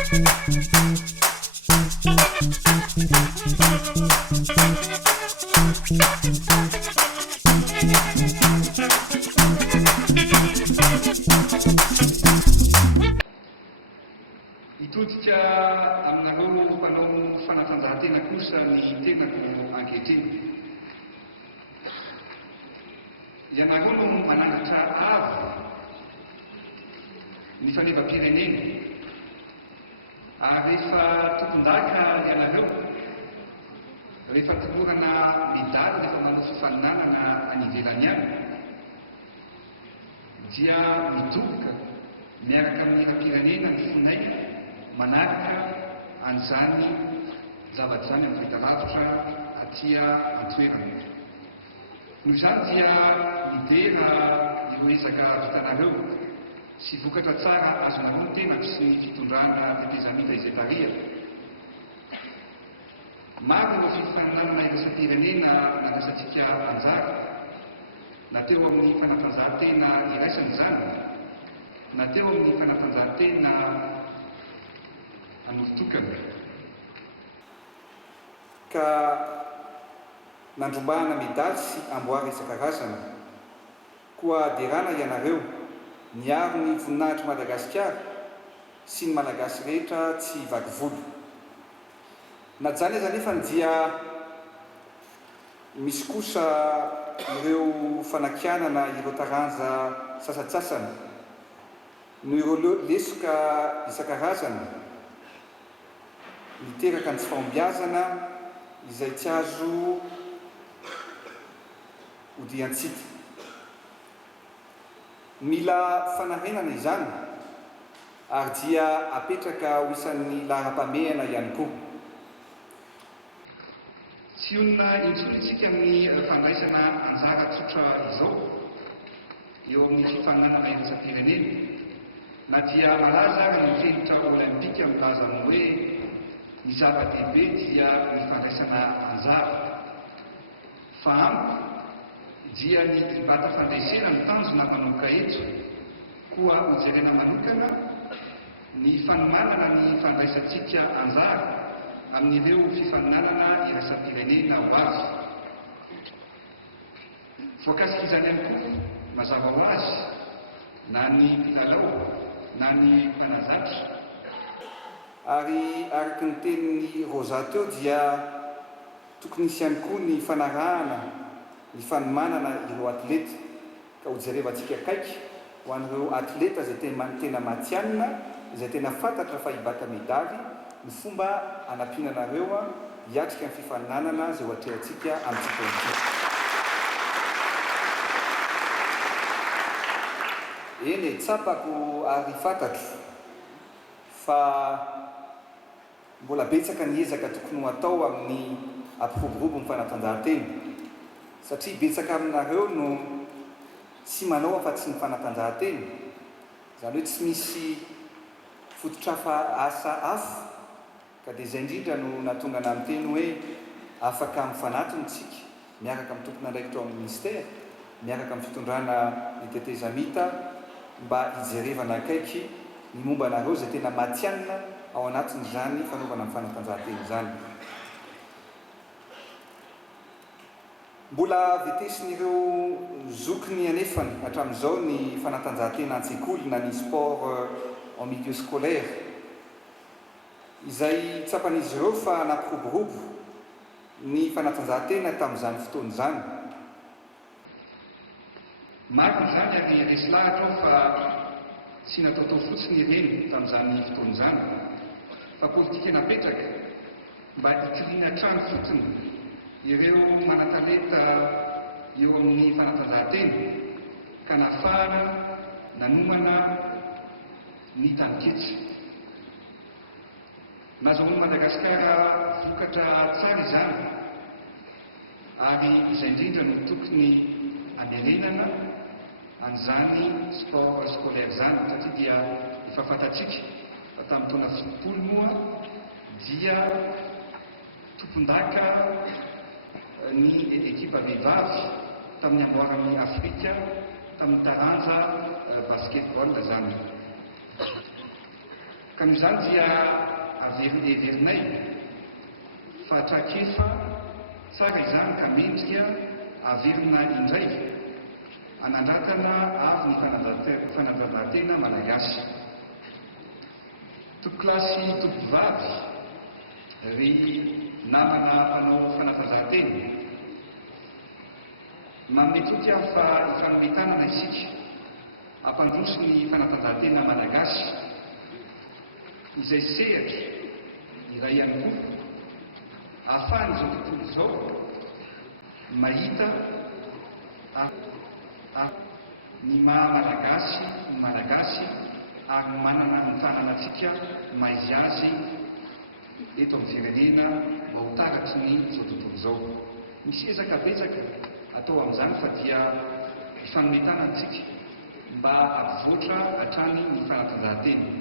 Hitodika aminareo mpanao fanatanjahantena kosa ny tenako ankehitriny. Ianareo no mananatra avy ny fanevam-pirenena, ary rehefa tompon-daka ianareo, rehefa tolorana medaly, rehefa manao fifaninanana any ivelany any, dia midoboka miaraka amin'ny hira-pirenena ny fonay manaraka an'izany zavatra izany amin'ny fahitalavitra atya an-toerana. Noho izany dia midera ireo ezaka vitanareo sy vokatra tsara azonareo ny tenako sy ny fitondrana tetezamita izay taria. Maro ireo fifaninanana iraisam-pirenena nandraisantsika anjara, na teo amin'ny fanatanjahantena iraisany izany, na teo amin'ny fanatanjahantena an'olon-tokana. Ka nandrombahana medaly sy amboary isan-karazany, koa derana ianareo niaro ny voninahitry Madagasikara sy ny malagasy rehetra tsy vaky volo. Na zany aza nefa dia misy kosa ireo fanakianana ireo taranja sasatsasany no ireo lesoka isan-karazany miteraka ny tsy fahombiazana izay tsy azo odiantsika. Mila fanarenana izany ary dia apetraka ho isan'ny laham-pamehana ihany koa. Tsy onona intsony isika amin'ny fandraisana anjara tsotra izao eo amin'ny fifaninanana iraisam-pirenena, na dia malaza ary ny fenitra olimpika milaza amin'ny hoe ny zava-dehibe dia ny fandraisana anjara, fa amiko dia ny hibata fandraisena ny tanjona manoka eto, koa hojerena manokana ny fanomanana ny fandraisantsika anjara amin'ireo fifaninanana iraisam-pirenena ho azy. Voakasika izany ihany koa mazava ho azy na ny mpilalao na ny mpanazatra. Ary araka ny tenin'ny Rosa teo dia tokony isy ihany koa ny fanarahana, ny fanomanana ireo atleta, ka ho jerevantsika akaiky ho an'ireo atleta izay tena matianina, izay tena fantatra fa hibata medaly, ny fomba anampianareo hiatrika ny fifaninanana izay ho atrehantsika amintsika ity. Eny tsapako ary fantatro fa mbola betsaka ny ezaka tokony ho atao amin'ny ampiroborobo ny fanatanjahantena, satria betsaka aminareo no tsy manao afa-tsy ny fanatanjahantena, izany hoe tsy misy fototra asa hafa, ka dia izay indrindra no nahatonga ana amin'ny teny hoe afaka mifanatony isika miaraka amin'ny tompon'andraikitra ao amin'ny ministera, miaraka amin'ny fitondrana ny tetezamita mba hijerevana akaiky ny momba anareo izay tena matianina ao anatin'izany fanaovana amin'ny fanatanjahantena izany. Mbola vetesin'ireo zokiny anefany hatramin'izao ny fanatanjahantena an-tsekoly na ny sport en milieu scolaire, izay tsapan'izy ireo fa nampiroborobo ny fanatanjahantena tamin'izany fotoana izany. Maro izany ary resy lahatra aho fa tsy nataotao fotsiny ireny tamin'izany fotoana izany, fa politika napetraka mba hitiriana hatrany fotony ireo manan-talenta eo amin'ny fanatanjahantena, ka nafahana nanomana ny taniketsy. Nahazoan'i Madagasikara vokatra tsara izany, ary izay indrindra no tokony hamerenana an'izany sport scolaire izany, satria dia efa fantatsika fa tamin'ny taona 70 moa dia tompon-daka ny ekipa vehivavy tamin'ny amboaran'ny Afrika tamin'ny taranja basketball izany. ka nohozany dia averinay fa trakefa tsara izany ka mendrika averina indray anandrakana avy ny fanatanjahantena malagasy. Tokolasy tompivavy ry namana mpanao fanatanjahantena manome toky aho fa ifanometanana isika ampandroso ny fanatanjahantena malagasy izay sehatra iray ihany koa ahafahan'izao tontolo izao mahita ny maha-malagasy ny malagasy ary manana ny tanànantsika maizy azy eto amin'ny firenena mba ho taratry ny izao tontolo izao. Misy ezaka betsaka atao amin'izany fa dia ifanometana antsika mba ampivoatra hatrany ny fanatanjahantena.